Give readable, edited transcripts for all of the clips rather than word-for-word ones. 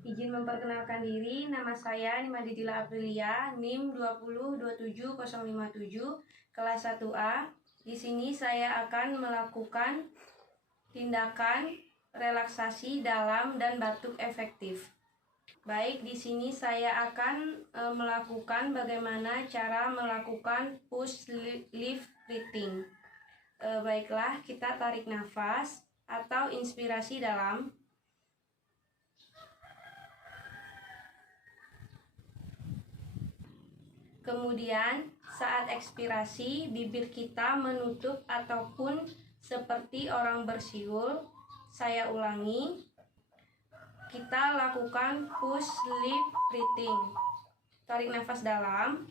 Izin memperkenalkan diri, nama saya Nimaditila Aprilia, NIM 2027057, kelas 1A. Di sini saya akan melakukan tindakan relaksasi dalam dan batuk efektif. Baik, di sini saya akan melakukan bagaimana cara melakukan push lift breathing. Baiklah, kita tarik nafas atau inspirasi dalam. Kemudian saat ekspirasi, bibir kita menutup ataupun seperti orang bersiul. Saya ulangi, kita lakukan push lift breathing. Tarik nafas dalam.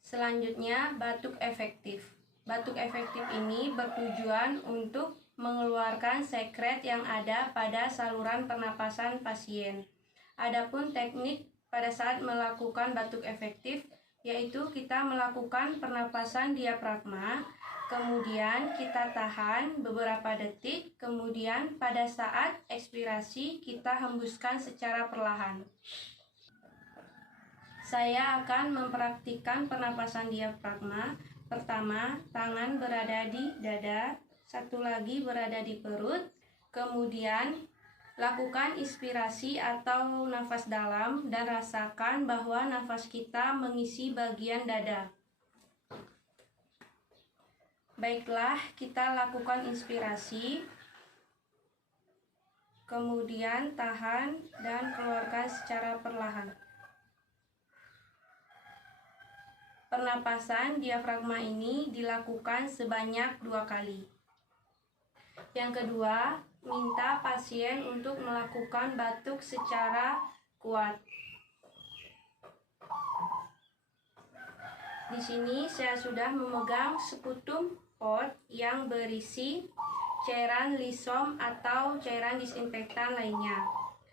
Selanjutnya, batuk efektif. Batuk efektif ini bertujuan untuk mengeluarkan sekret yang ada pada saluran pernapasan pasien. Adapun teknik pada saat melakukan batuk efektif yaitu kita melakukan pernapasan diafragma, kemudian kita tahan beberapa detik, kemudian pada saat ekspirasi kita hembuskan secara perlahan. Saya akan mempraktikkan pernapasan diafragma. Pertama, tangan berada di dada, satu lagi berada di perut. Kemudian, lakukan inspirasi atau nafas dalam dan rasakan bahwa nafas kita mengisi bagian dada. Baiklah, kita lakukan inspirasi. Kemudian tahan dan keluarkan secara perlahan. Pernapasan diafragma ini dilakukan sebanyak 2 kali. Yang kedua, minta pasien untuk melakukan batuk secara kuat. Di sini saya sudah memegang seputum pot yang berisi cairan lisom atau cairan disinfektan lainnya.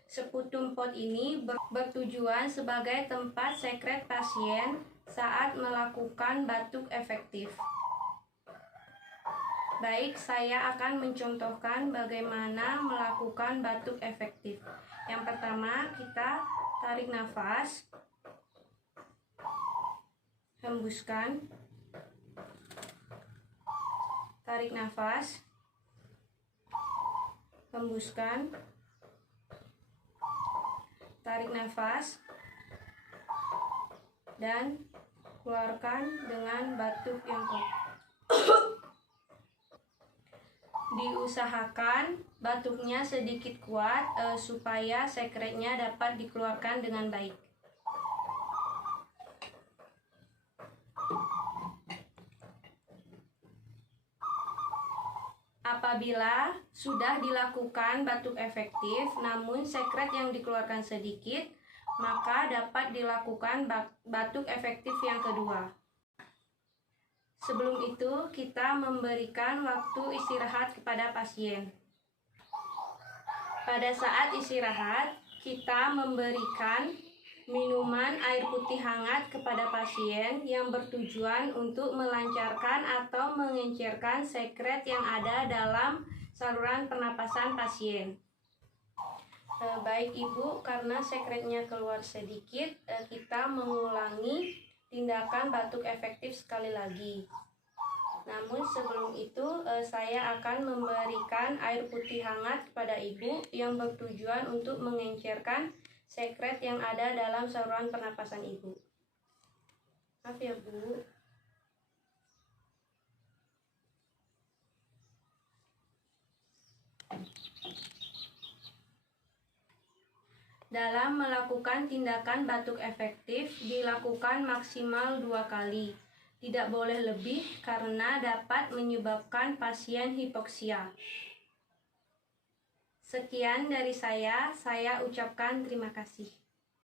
Seputum pot ini bertujuan sebagai tempat sekret pasien saat melakukan batuk efektif. Baik, saya akan mencontohkan bagaimana melakukan batuk efektif. Yang pertama, kita tarik nafas, hembuskan, tarik nafas, hembuskan, tarik nafas, dan keluarkan dengan batuk yang kuat. Diusahakan batuknya sedikit kuat supaya sekretnya dapat dikeluarkan dengan baik. Apabila sudah dilakukan batuk efektif namun sekret yang dikeluarkan sedikit, maka dapat dilakukan batuk efektif yang kedua. Sebelum itu, kita memberikan waktu istirahat kepada pasien. Pada saat istirahat, kita memberikan minuman air putih hangat kepada pasien yang bertujuan untuk melancarkan atau mengencerkan sekret yang ada dalam saluran pernapasan pasien. Baik Ibu, karena sekretnya keluar sedikit, kita mengulangi tindakan batuk efektif sekali lagi. Namun sebelum itu, saya akan memberikan air putih hangat kepada Ibu yang bertujuan untuk mengencerkan sekret yang ada dalam saluran pernapasan Ibu. Maaf ya Bu. Dalam melakukan tindakan batuk efektif dilakukan maksimal 2 kali. Tidak boleh lebih karena dapat menyebabkan pasien hipoksia. Sekian dari saya ucapkan terima kasih.